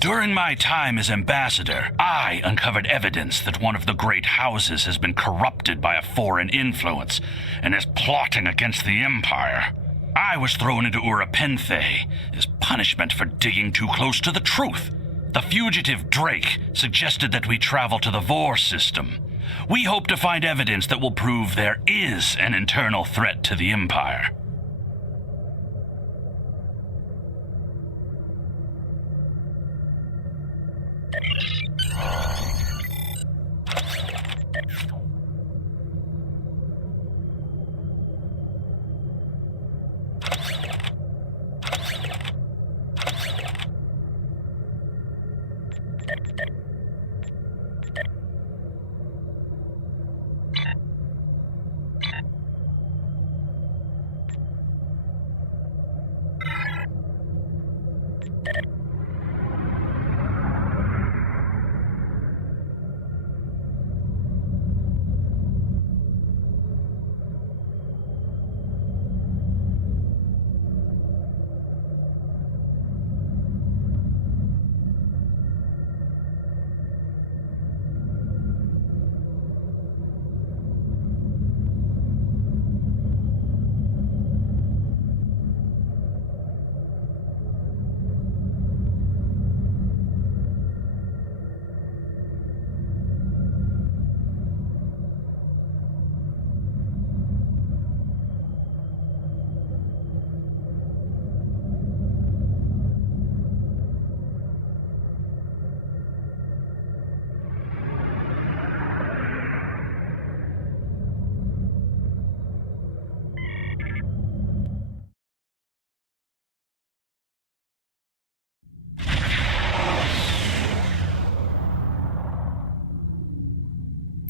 During my time as ambassador, I uncovered evidence that one of the great houses has been corrupted by a foreign influence and is plotting against the Empire. I was thrown into Urapenthe as punishment for digging too close to the truth. The fugitive Drake suggested that we travel to the Vor system. We hope to find evidence that will prove there is an internal threat to the Empire.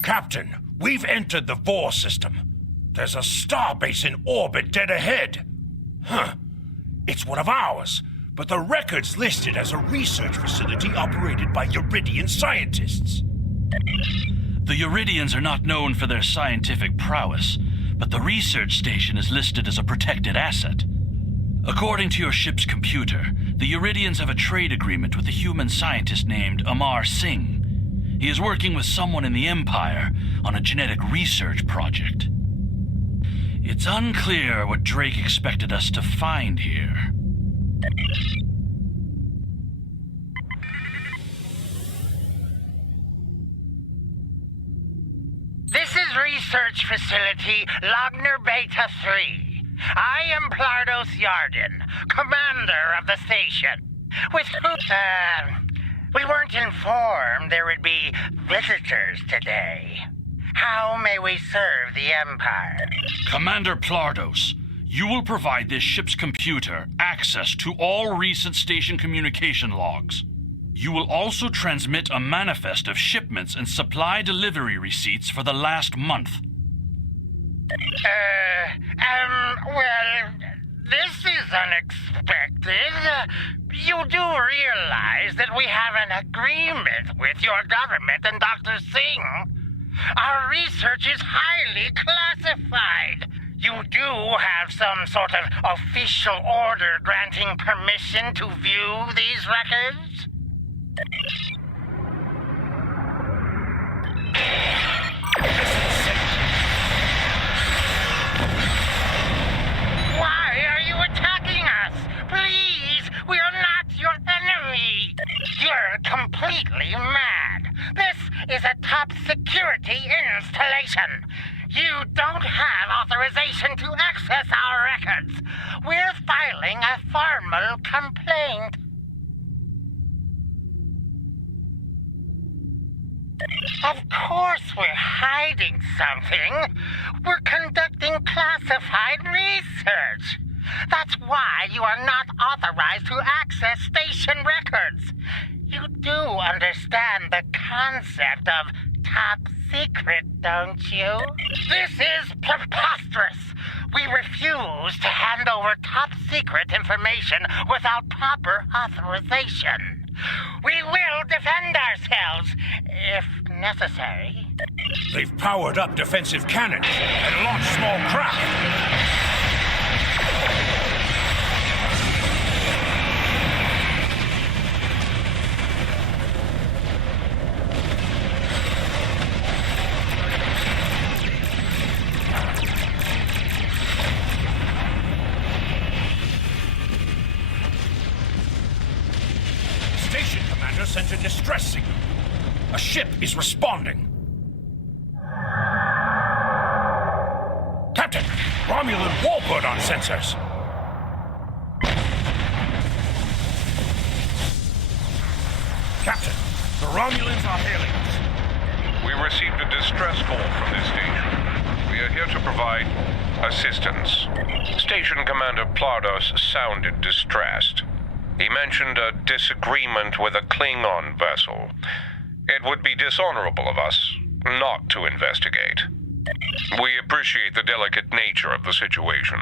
Captain, we've entered the Vor system. There's a starbase in orbit dead ahead. Huh. It's one of ours, but the record's listed as a research facility operated by Uridian scientists. The Uridians are not known for their scientific prowess, but the research station is listed as a protected asset. According to your ship's computer, the Uridians have a trade agreement with a human scientist named Amar Singh. He is working with someone in the Empire on a genetic research project. It's unclear what Drake expected us to find here. This is Research Facility Logner Beta 3. I am Plardos Yarden, commander of the station. With who, we weren't informed there would be visitors today. How may we serve the Empire? Commander Plardos, you will provide this ship's computer access to all recent station communication logs. You will also transmit a manifest of shipments and supply delivery receipts for the last month. Well, this is unexpected. You do realize that we have an agreement with your government and Dr. Singh. Our research is highly classified. You do have some sort of official order granting permission to view these records? Why are you attacking us? Please, we are not your enemy. You're completely mad. This is a top security installation. You don't have authorization to access our records. We're filing a formal complaint. Of course we're hiding something. We're conducting classified research. That's why you are not authorized to access station records. You do understand the concept of top secret, don't you? This is preposterous. We refuse to hand over top secret information without proper authorization. We will defend ourselves, if necessary. They've powered up defensive cannons and launched small craft. Transponder sent a distress signal. A ship is responding. Captain, Romulan warbird on sensors. Captain, the Romulans are hailing us. We received a distress call from this station. We are here to provide assistance. Station Commander Plardos sounded distressed. He mentioned a disagreement with a Klingon vessel. It would be dishonorable of us not to investigate. We appreciate the delicate nature of the situation.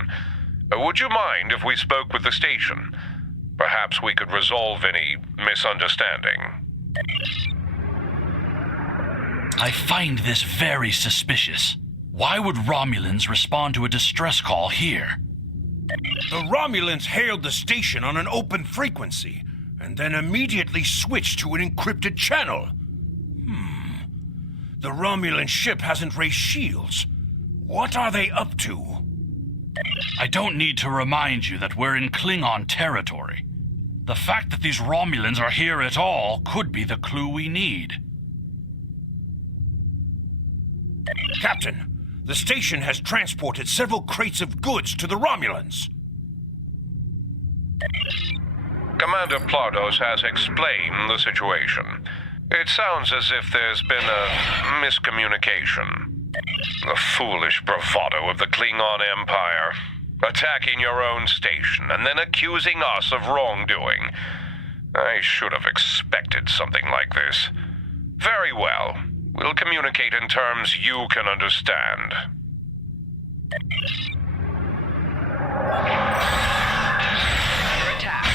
Would you mind if we spoke with the station? Perhaps we could resolve any misunderstanding. I find this very suspicious. Why would Romulans respond to a distress call here? The Romulans hailed the station on an open frequency, and then immediately switched to an encrypted channel. The Romulan ship hasn't raised shields. What are they up to? I don't need to remind you that we're in Klingon territory. The fact that these Romulans are here at all could be the clue we need. Captain, the station has transported several crates of goods to the Romulans. Commander Plardos has explained the situation. It sounds as if there's been a miscommunication. The foolish bravado of the Klingon Empire. Attacking your own station and then accusing us of wrongdoing. I should have expected something like this. Very well. We'll communicate in terms you can understand. Attack.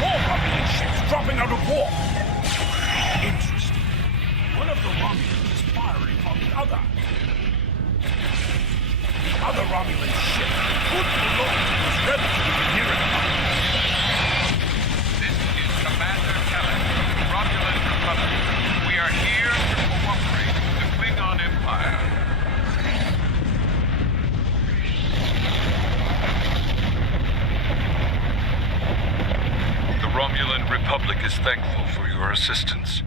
More Romulan ships dropping out of warp. Interesting. One of the Romulans is firing on the other. The other Romulan ship could belong to this rebel near enough. This is Commander Kelly, Romulan Republic. We are here to cooperate with the Klingon Empire. The Romulan Republic is thankful for your assistance.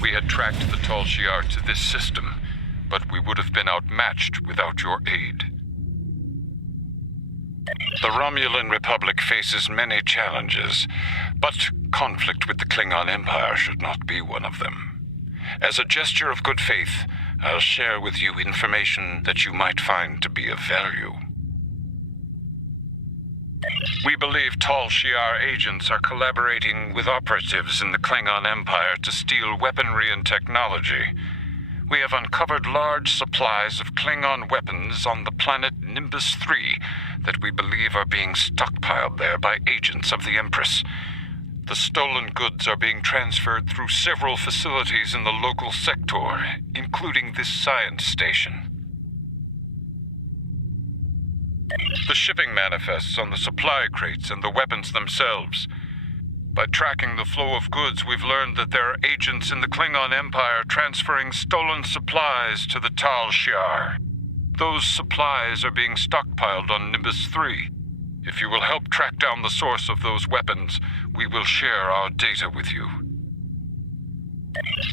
We had tracked the Tal Shiar to this system, but we would have been outmatched without your aid. The Romulan Republic faces many challenges, but conflict with the Klingon Empire should not be one of them. As a gesture of good faith, I'll share with you information that you might find to be of value. We believe Tal Shiar agents are collaborating with operatives in the Klingon Empire to steal weaponry and technology. We have uncovered large supplies of Klingon weapons on the planet Nimbus 3 that we believe are being stockpiled there by agents of the Empress. The stolen goods are being transferred through several facilities in the local sector, including this science station. The shipping manifests on the supply crates and the weapons themselves. By tracking the flow of goods, we've learned that there are agents in the Klingon Empire transferring stolen supplies to the Tal Shiar. Those supplies are being stockpiled on Nimbus 3. If you will help track down the source of those weapons, we will share our data with you.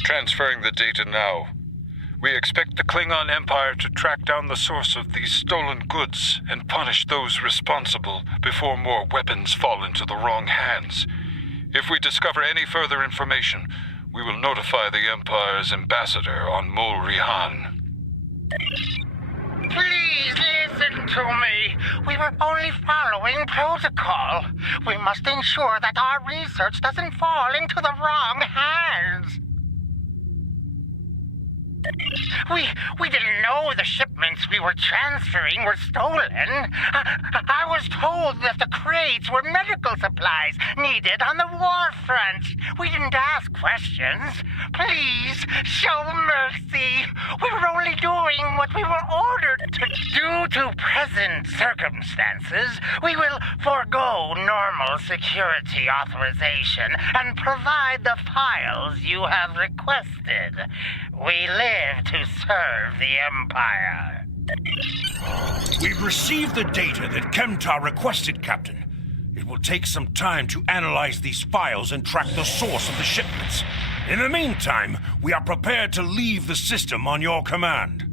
Transferring the data now. We expect the Klingon Empire to track down the source of these stolen goods and punish those responsible before more weapons fall into the wrong hands. If we discover any further information, we will notify the Empire's ambassador on Mol Rihan. Please listen to me. We were only following protocol. We must ensure that our research doesn't fall into the wrong hands. We didn't know the shipments we were transferring were stolen. I was was told that the crates were medical supplies needed on the war front. We didn't ask questions. Please, show mercy. We were only doing what we were ordered to. Due to present circumstances, we will forego normal security authorization and provide the files you have requested. We live to serve the Empire. We've received the data that Kemtar requested, Captain. It will take some time to analyze these files and track the source of the shipments. In the meantime, we are prepared to leave the system on your command.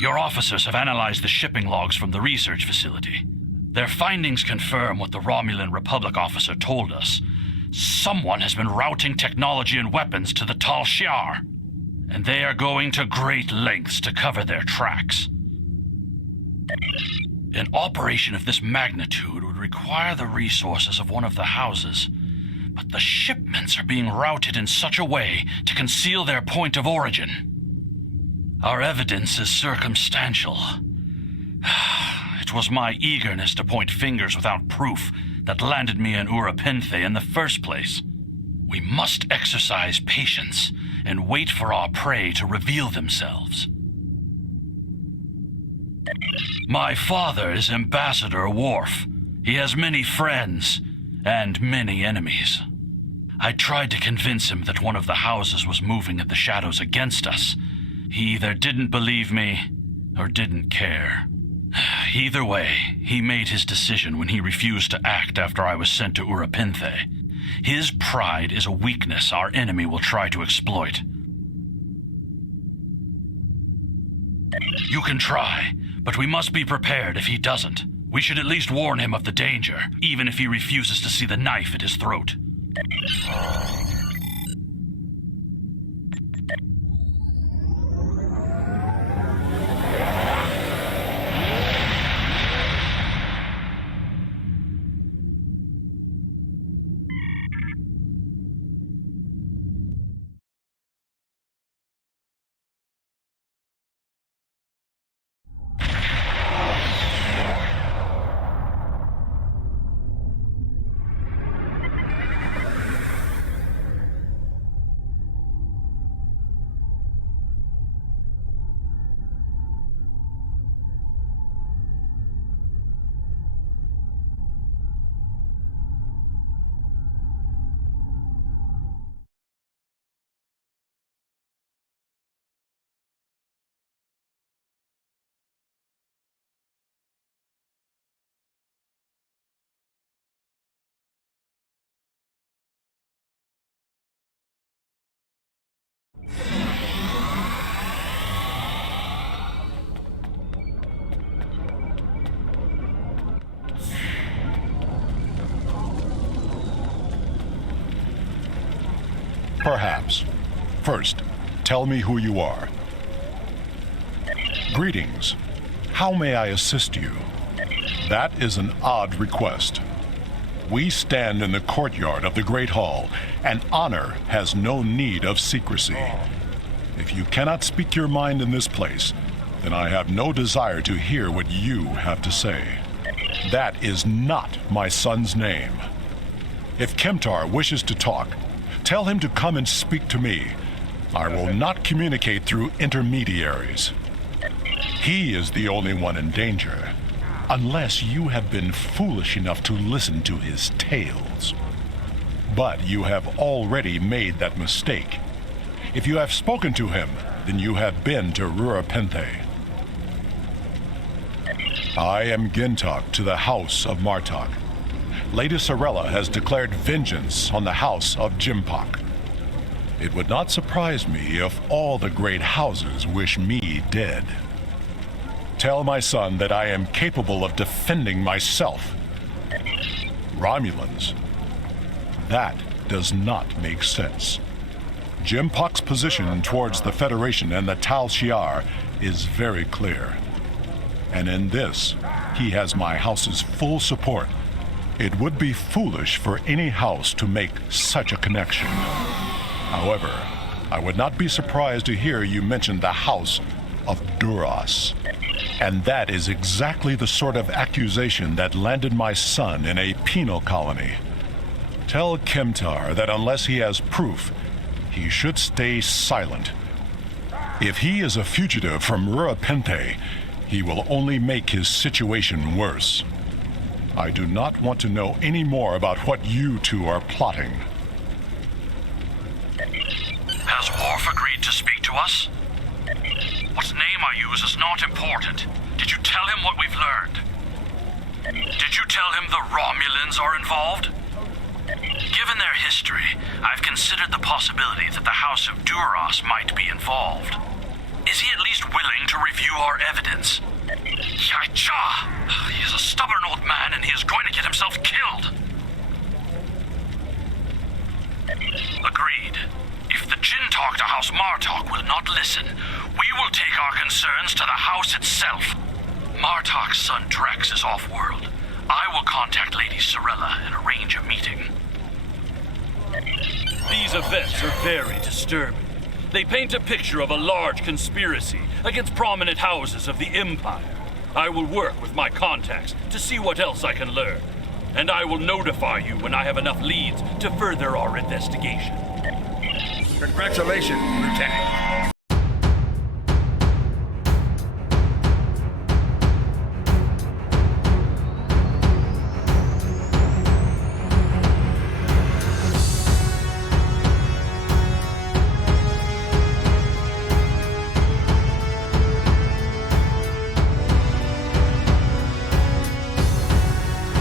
Your officers have analyzed the shipping logs from the research facility. Their findings confirm what the Romulan Republic officer told us. Someone has been routing technology and weapons to the Tal Shiar, and they are going to great lengths to cover their tracks. An operation of this magnitude would require the resources of one of the houses, but the shipments are being routed in such a way to conceal their point of origin. Our evidence is circumstantial. It was my eagerness to point fingers without proof that landed me in Urapinthe in the first place. We must exercise patience and wait for our prey to reveal themselves. My father is Ambassador Worf. He has many friends and many enemies. I tried to convince him that one of the houses was moving at the shadows against us. He either didn't believe me or didn't care. Either way, he made his decision when he refused to act after I was sent to Urapinthe. His pride is a weakness our enemy will try to exploit. You can try, but we must be prepared if he doesn't. We should at least warn him of the danger, even if he refuses to see the knife at his throat. Perhaps. First, tell me who you are. Greetings. How may I assist you? That is an odd request. We stand in the courtyard of the Great Hall, and honor has no need of secrecy. If you cannot speak your mind in this place, then I have no desire to hear what you have to say. That is not my son's name. If Kemtar wishes to talk, tell him to come and speak to me. I will not communicate through intermediaries. He is the only one in danger, unless you have been foolish enough to listen to his tales. But you have already made that mistake. If you have spoken to him, then you have been to Urapinthe. I am Gintok to the House of Martok. Lady Sorella has declared vengeance on the House of Jimpok. It would not surprise me if all the great houses wish me dead. Tell my son that I am capable of defending myself. Romulans. That does not make sense. Jimpok's position towards the Federation and the Tal Shiar is very clear. And in this, he has my house's full support. It would be foolish for any house to make such a connection. However, I would not be surprised to hear you mention the House of Duras. And that is exactly the sort of accusation that landed my son in a penal colony. Tell Kemtar that unless he has proof, he should stay silent. If he is a fugitive from Rurapente, he will only make his situation worse. I do not want to know any more about what you two are plotting. Has Worf agreed to speak to us? What name I use is not important. Did you tell him what we've learned? Did you tell him the Romulans are involved? Given their history, I've considered the possibility that the House of Duras might be involved. Is he at least willing to review our evidence? Yai-cha! He is a stubborn old man and he is going to get himself killed. Agreed. If the Jinn talk to House Martok will not listen, we will take our concerns to the House itself. Martok's son Drex is off-world. I will contact Lady Sorella and arrange a meeting. These events are very disturbing. They paint a picture of a large conspiracy against prominent houses of the Empire. I will work with my contacts to see what else I can learn. And I will notify you when I have enough leads to further our investigation. Congratulations, Lieutenant.